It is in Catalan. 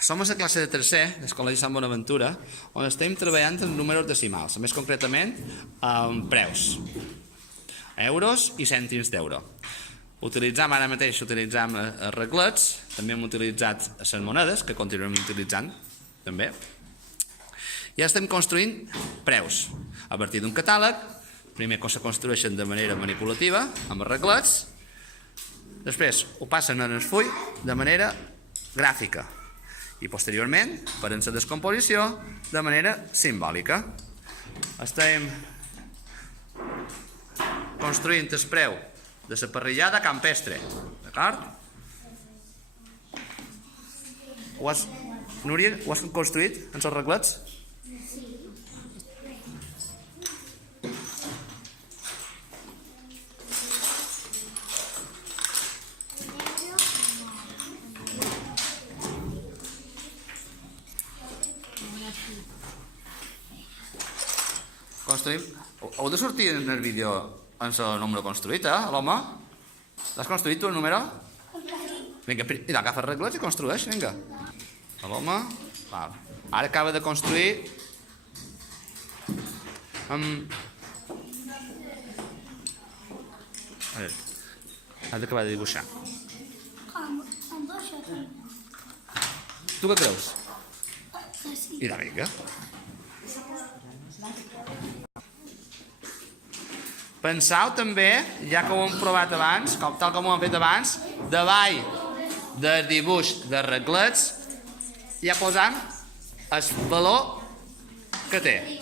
Som a la classe de tercer del Col·legi Sant Bonaventura, on estem treballant amb números decimals, més concretament amb preus, euros i cèntims d'euro. Ara mateix utilitzam reglets, també hem utilitzat les monedes, que continuem utilitzant, també. Ja estem construint preus a partir d'un catàleg. Primer se construeixen de manera manipulativa, amb reglets, després ho passen en el full de manera gràfica i posteriorment, per la descomposició, de manera simbòlica. Estem construint el preu de la parrillada campestre, d'acord? Núria, ho has construït en els reglets? Construïm... Heu de sortir en el vídeo amb el número construït, l'home? L'has construït tu, el número? Vinga, agafa els reglets i construeix, vinga. L'home... Ara acaba de construir... Ha d'acabar de dibuixar. Tu què creus? I vinga. Penseu també, ja que ho hem provat abans, tal com ho hem fet abans, davall del dibuix de reglets ja posant el valor que té.